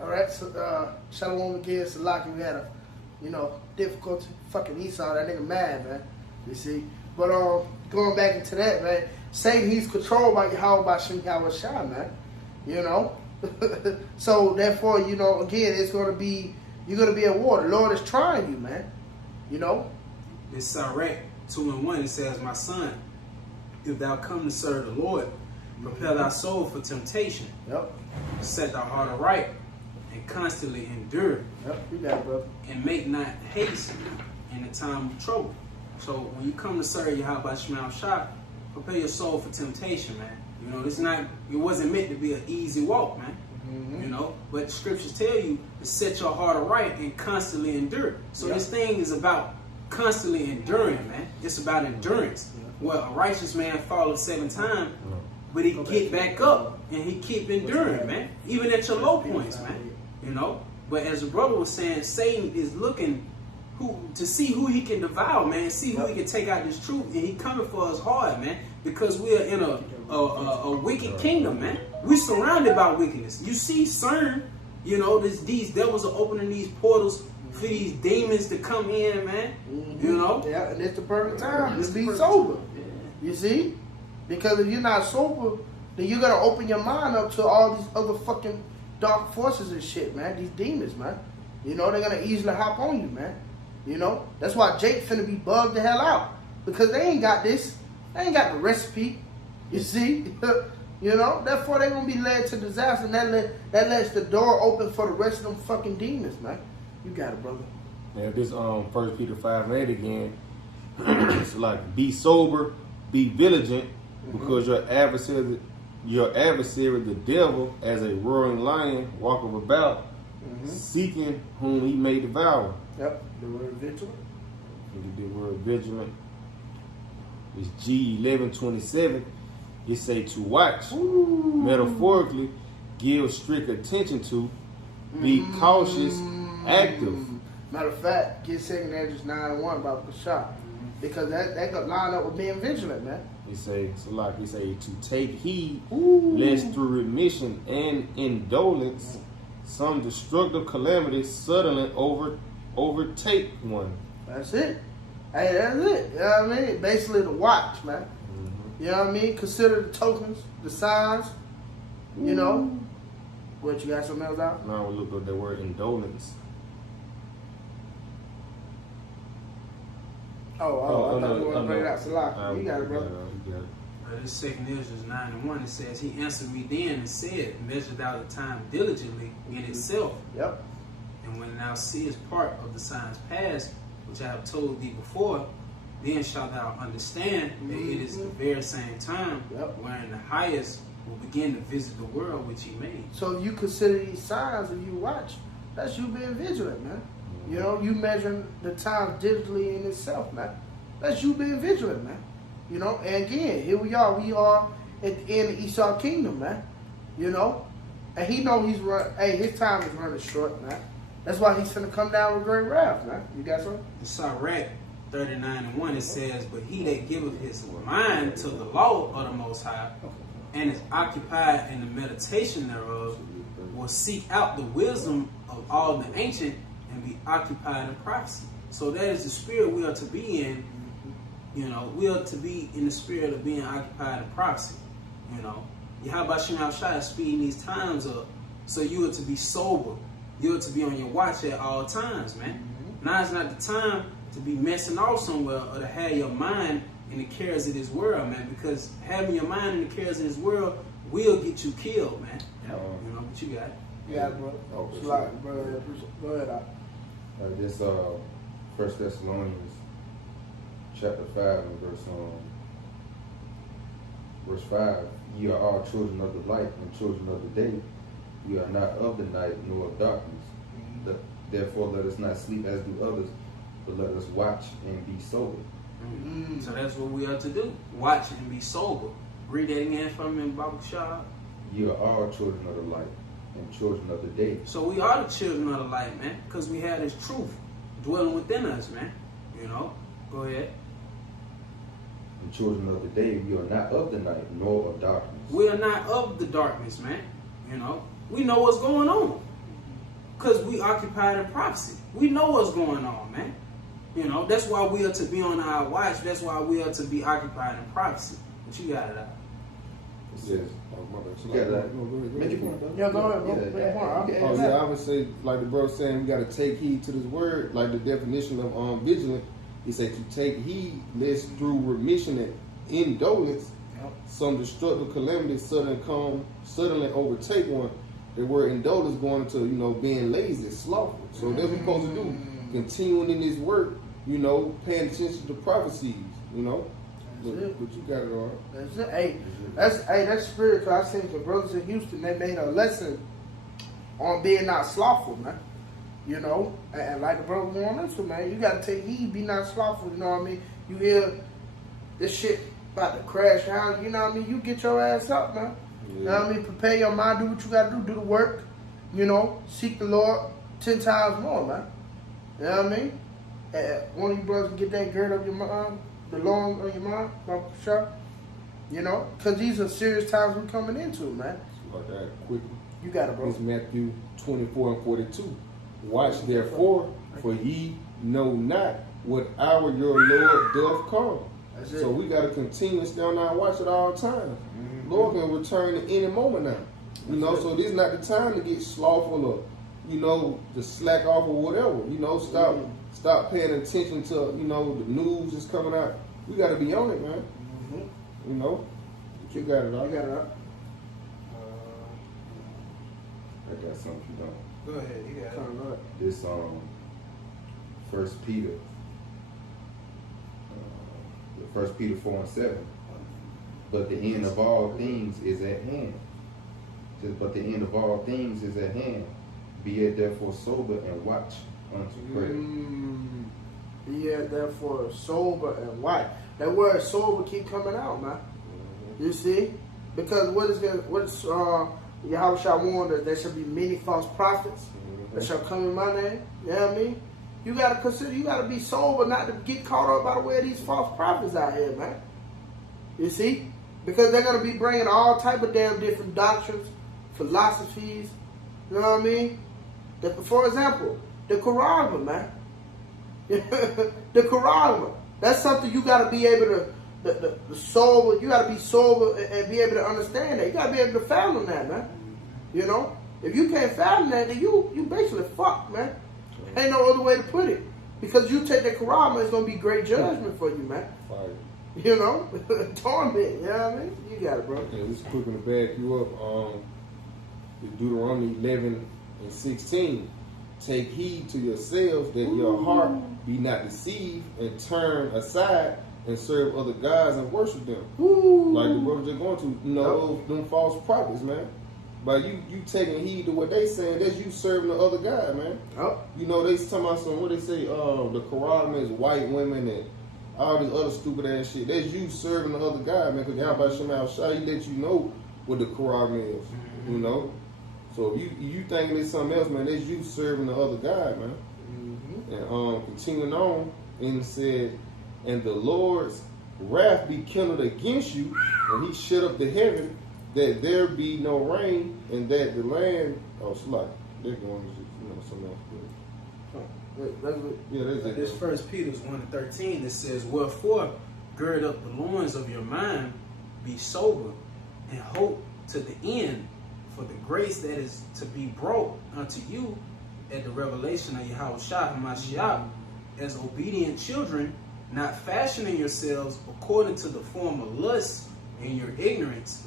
All right, so Shalom again, Salaki. We had a, difficulty. Fucking Esau, that nigga mad, man. You see, but going back into that, man, Satan, he's controlled by Yahweh Shem Yahweh Shai, man. So therefore, again, it's gonna be you're gonna be at war. The Lord is trying you, man. It's Sirach 2:1. It says, "My son, if thou come to serve the Lord, prepare thy soul for temptation. Yep. Set thy heart aright, and constantly endure. Yep. You got it, brother. And make not haste in the time of trouble." So when you come to serve Yahweh Shema Shah, prepare your soul for temptation, man. It wasn't meant to be an easy walk, man. Mm-hmm. But the scriptures tell you to set your heart aright and constantly endure. So This thing is about constantly enduring, man. It's about endurance. Well, a righteous man falleth 7 times, but he get back up and he keep enduring, man. Even at your low points, man. But as the brother was saying, Satan is looking to see who he can devour, man. See who he can take out this truth, and he coming for us hard, man. Because we are in a wicked kingdom, man. We're surrounded by wickedness. You see, CERN, these devils are opening these portals for these demons to come in, man. Yeah, and it's the perfect time to be sober. You see? Because if you're not sober, then you're gonna open your mind up to all these other fucking dark forces and shit, man. These demons, man. They're gonna easily hop on you, man. That's why Jake finna be bugged the hell out. Because they ain't got this. They ain't got the recipe. You see? Therefore they're gonna be led to disaster, and that lets the door open for the rest of them fucking demons, man. You got it, brother. Yeah, this 1 Peter 5:8 again. It's like, be sober, be vigilant, because your adversary, the devil, as a roaring lion, walketh about, seeking whom he may devour. Yep, the word vigilant. The word vigilant is G11:27. It say to watch, metaphorically, give strict attention to, be cautious, active. Matter of fact, get 2 Ezra 9:1 about the shot. Because that could line up with being vigilant, man. He say to take heed, lest through remission and indolence some destructive calamity suddenly overtake one. That's it. Hey, that's it. You know what I mean? Basically the watch, man. You know what I mean? Consider the tokens, the signs. What, you got something else out? Now we look at the word indolence. I thought you wanted to bring it out. Salaki. You got it, brother. This 2 Ezra 9:1, it says, "He answered me then and said, Measure thou the time diligently in itself. Yep. And when thou seest part of the signs past, which I have told thee before, then shalt thou understand that it is the very same time wherein the highest will begin to visit the world which he made." So if you consider these signs and you watch, that's you being vigilant, man. You measuring the time digitally in itself, man. That's you being vigilant, man. And again, here we are. We are at the end of Esau kingdom, man. And he know his time is running short, man. That's why he's gonna come down with great wrath, man. You got something? In Sirach 39:1, it says, "But he that giveth his mind to the law of the Most High, and is occupied in the meditation thereof, will seek out the wisdom of all the ancient, and be occupied in prophecy." So that is the spirit we are to be in. We are to be in the spirit of being occupied in prophecy. Yahweh Shem Shai is speeding these times up, so you are to be sober. You are to be on your watch at all times, man. Now is not the time to be messing off somewhere or to have your mind in the cares of this world, man. Because having your mind in the cares of this world will get you killed, man. What you got? Yeah, bro. Salaki, brother. Go ahead. This 1 Thessalonians chapter 5 and verse 5. Ye are all children of the light and children of the day. We are not of the night nor of darkness. Therefore let us not sleep as do others, but let us watch and be sober. So that's what we are to do. Watch and be sober. Read that again from me in Bible Shah. Ye are all children of the light and children of the day. So we are the children of the light, man, because we have this truth dwelling within us, man. Go ahead. And children of the day, we are not of the night nor of darkness. We are not of the darkness, man. We know what's going on. Because we occupied in prophecy. We know what's going on, man. You know, that's why we are to be on our watch. That's why we are to be occupied in prophecy. But you got it out. Yes. Oh, my bad. So, Yeah, like, like- no, go ahead, Make your point, bro. Yeah, go ahead, bro. Yeah, Make your yeah, point. yeah. Oh yeah, I would say like the bro saying we got to take heed to this word, like the definition of vigilant. He said to take heed lest through remission and indolence Yep. some destructive calamity suddenly overtake one. The word indolence going into being lazy, slothful. So that's what we're supposed to do. Continuing in this work, paying attention to prophecies. That's it. But you got it all. That's it. Hey, that's spirit. Cause I seen the brothers in Houston. They made a lesson on being not slothful, man. And like the brother going into, man, you gotta take heed, be not slothful. You know what I mean? You hear this shit about to crash out. You know what I mean? You get your ass up, man. You know what I mean? Prepare your mind, do what you gotta do the work. Seek the Lord 10 times more, man. You know what I mean? One of you brothers get that gird up your mind, the long on your mind, about sure. Because these are serious times we're coming into, man. Like that quickly. You got it, bro. It's Matthew 24:42. Watch therefore, for ye know not what hour your Lord doth come. That's it. So we got to continue to stay on our watch at all times. Mhm. Lord can return at any moment now. So this is not the time to get slothful or, to slack off or whatever. Stop paying attention to, the news that's coming out. We got to be on it, man. Mhm. You got it all. You got it up. I got something you don't. Go ahead. You got it. Turn it up. This First Peter 4:7. But the end of all things is at hand. Says, but the end of all things is at hand. Be it therefore sober and watch unto prayer. Yeah, therefore sober and white. That word sober keep coming out, man. You see? Because Yahweh shall warn that there shall be many false prophets that shall come in my name. You know what I mean? You gotta consider, you gotta be sober not to get caught up by the way of these false prophets out here, man. You see? Because they're gonna be bringing all type of damn different doctrines, philosophies. You know what I mean? For example, the Quran, man. The Quran. That's something you gotta be able to. The sober, you gotta be sober and be able to understand that. You gotta be able to fathom that, man. If you can't fathom that, then you basically fucked, man. Ain't no other way to put it. Because you take the Quran, it's gonna be great judgment for you, man. Fire. Torment. You know what I mean? You got it, bro. Okay, this is quick to back you up. Deuteronomy 11:16. Take heed to yourselves that your heart be not deceived and turn aside and serve other gods and worship them. Ooh. Like the brother just going to, them false prophets, man. By you taking heed to what they saying, that's you serving the other God, man. Oh. They talking about what they say, the Quran is white women and all this other stupid ass shit. That's you serving the other God, man. Because Yahweh Shema Shai, he let you know what the Quran is, So if you thinking it's something else, man, that's you serving the other God, man. And continuing on, and it said, and the Lord's wrath be kindled against you, and he shut up the heaven, that there be no rain, and that the land, they're going to, something else. Yeah, that's it. This First Peter's 1:13. It says, "Wherefore, gird up the loins of your mind, be sober, and hope to the end for the grace that is to be brought unto you at the revelation of Yahweh Shah Hamashiach, as obedient children, not fashioning yourselves according to the form of lust in your ignorance,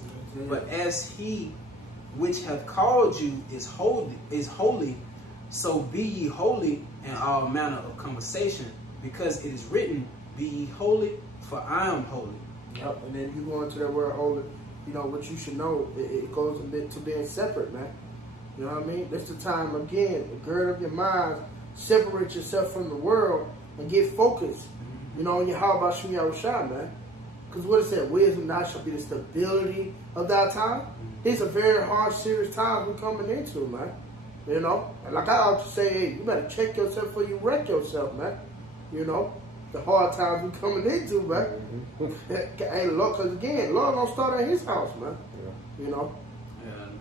but as he which hath called you is holy, so be ye holy in all manner of conversation, because it is written, be ye holy, for I am holy." Yep. And then you go into that word holy, what you should know, it goes a bit to being separate, man. You know what I mean? That's the time, again, to gird up your minds, separate yourself from the world, and get focused, on your how about Shem Yahushua, man. Because what it said, wisdom now shall be the stability of that time. These are very hard, serious times we're coming into, man. And like I always say, hey, you better check yourself before you wreck yourself, man. The hard times we're coming into, man. Hey, Lord, because again, Lord gonna start at his house, man. Yeah,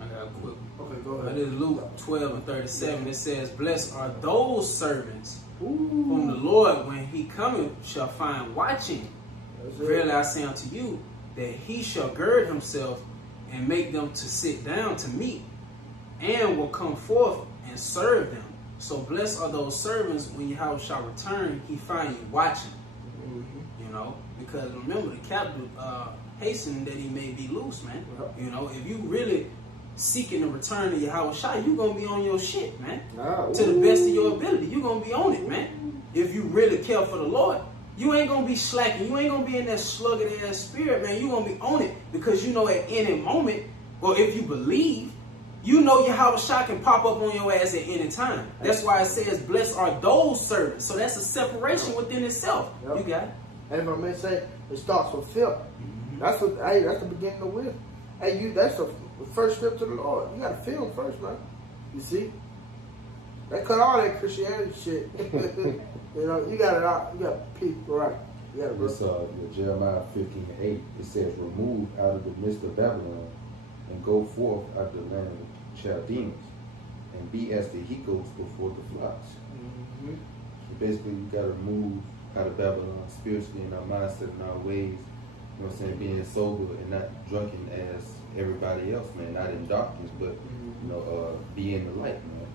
I got a quick Okay, go That ahead. is Luke 12 and 37. It says, "Blessed are those servants Ooh. whom the Lord, when he cometh, shall find watching. That's it. Verily I say unto you, that he shall gird himself and make them to sit down to meat, and will come forth and serve them. So blessed are those servants when Yahweh shall return, he find you watching." Mhm. You know, because remember the captive hastening that he may be loose, man. Yep. You know, if you really seeking the return of Yahweh Shai, you gonna be on your shit, man. To the best of your ability, you gonna be on it, man. If you really care for the Lord, you ain't gonna be slacking. You ain't gonna be in that sluggard ass spirit, man. You gonna be on it because you know at any moment, or if you believe, you know Yahweh Shai can pop up on your ass at any time. That's why it says, "Blessed are those servants." So that's a separation within itself. Yep. You got it. And if I may say, it starts with fear. That's what. Hey, that's the beginning of wisdom. Hey, that's the first step to the Lord. You gotta feel Him first, man. You see, they cut all that Christianity shit. You know, you got it out. You got people right. You got it. This Jeremiah 15:8. It says, "Remove out of the midst of Babylon, and go forth out of the land of Chaldeans, and be as the he-goats before the flocks." Mm-hmm. So basically, you got to move out of Babylon spiritually in our mindset and our ways. You know what I'm saying? Being sober and not drunken as everybody else, man. Not in darkness, but be in the light, man.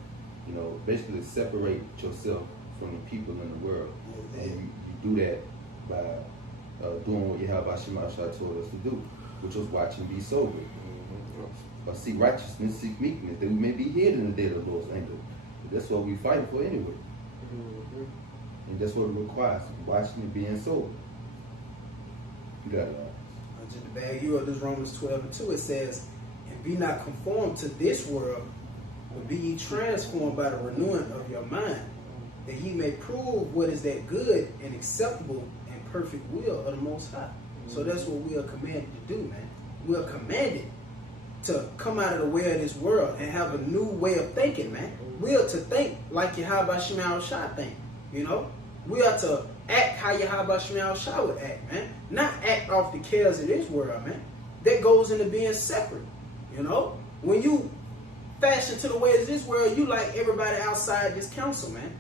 You know, basically separate yourself from the people in the world, and you do that by doing what Yahweh Shemashah told us to do, which was watch and be sober. Seek righteousness, seek meekness, that we may be hid in the day of the Lord's anger. That's what we fight for anyway. And that's what it requires, watching and being sober. You got it. Just to bag you up, this Romans 12 and 2, it says, "And be not conformed to this world, but be ye transformed by the renewing of your mind, that ye may prove what is that good and acceptable and perfect will of the Most High." So that's what we are commanded to do, man. We are commanded to come out of the way of this world and have a new way of thinking, man. We are to think like Yahweh Shemel Shai think, you know? We are to act how Yahweh Shemel Shai would act, man. Not act off the cares of this world, man. That goes into being separate, you know? When you fashion to the ways of this world, you like everybody outside this council, man.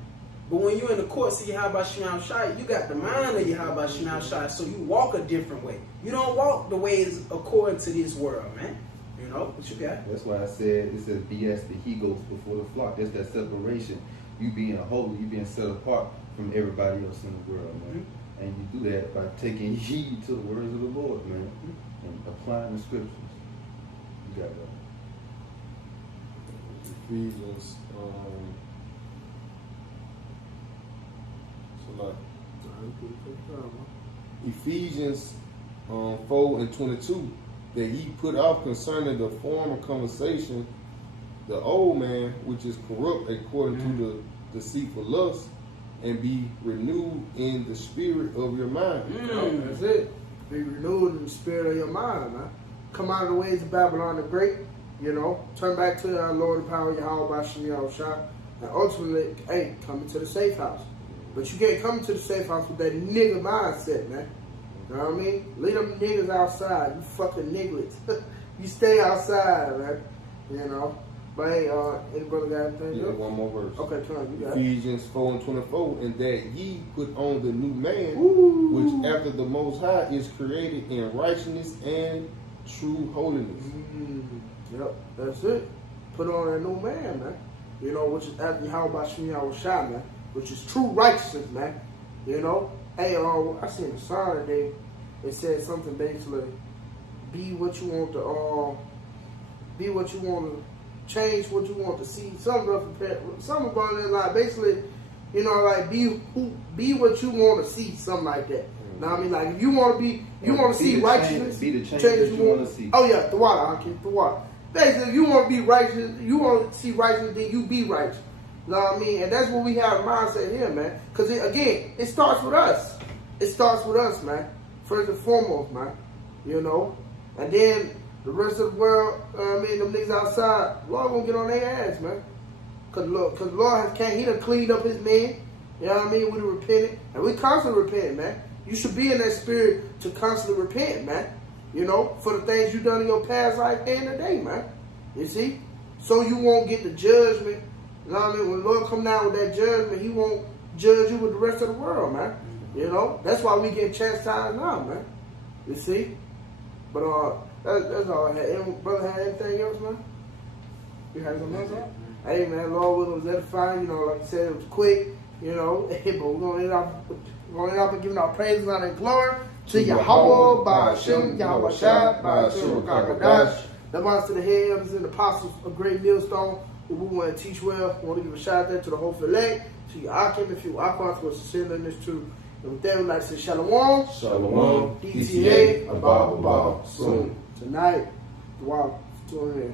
But when you're in the courts of Yahweh Shemel Shai, you got the mind of Yahweh Shemel Shai, so you walk a different way. You don't walk the ways according to this world, man. You know what you got? That's why I said it says, "Be as the he-goats before the flock." There's that separation. You being holy, you being set apart from everybody else in the world, man. And you do that by taking heed to the words of the Lord, man, and applying the scriptures. You got that. Ephesians, Ephesians 4 and 22, that ye put off concerning the former conversation the old man, which is corrupt according to the deceitful lust, and be renewed in the spirit of your mind. That's it. Be renewed in the spirit of your mind, man. Come out of the ways of Babylon the Great, you know. Turn back to our Lord and power, Yahweh Bashem Yahushua. And ultimately, hey, come into the safe house. But you can't come into the safe house with that nigga mindset, man. You know what I mean? Leave them niggas outside, you fucking nigglets. You stay outside, man. You know. But hey, any brother got anything? Yeah, one more verse. Okay, come on, you got it. Ephesians 4 and 24, and that ye put on the new man, Ooh. which after the Most High is created in righteousness and true holiness. Yep, that's it. Put on a new man, man. You know, which is after Yahweh Bashem Yahushua, man. Which is true righteousness, man. You know? Hey, I seen a song today. It said something basically, be what you want to, be what you want to, change what you want to see. Something about it, like basically, you know, like be what you want to see, something like that. Now I mean, like if you want to be, you want to see righteousness, be the change that you want to see. Oh yeah, the water, the water. Basically, if you want to be righteous, you want to see righteousness, then you be righteous. You know what I mean? And that's what we have in mindset here, man. Because again, it starts with us. It starts with us, man. First and foremost, man. You know, and then the rest of the world, them niggas outside, Lord gonna get on their ass, man. Cause Lord he done cleaned up his man. You know what I mean? We done repented. And we constantly repent, man. You should be in that spirit to constantly repent, man. You know, for the things you done in your past life and today, man. You see? so you won't get the judgment. You know what I mean? When the Lord come down with that judgment, He won't judge you with the rest of the world, man. You know, that's why we get chastised now, man. You see? But that's all I had. Any brother had anything else, man? You had something else? Hey, man, Lord was edifying. You know, like I said, it was quick. You know, but we're gonna end up giving our praise, honor, and glory to Yahweh, by Hashem, Yahweh Shai, by Hashem, Kakadash, the master of the hymns and the apostles of Great Millstone, who we want to teach well. We want to give a shout out there to the whole elect, to your Akim, if you Akim, for sincerely in this truth. And with that, we'd like to say Shalom, Shalom, DTA, Abba, soon. Tonight, wow, tune in.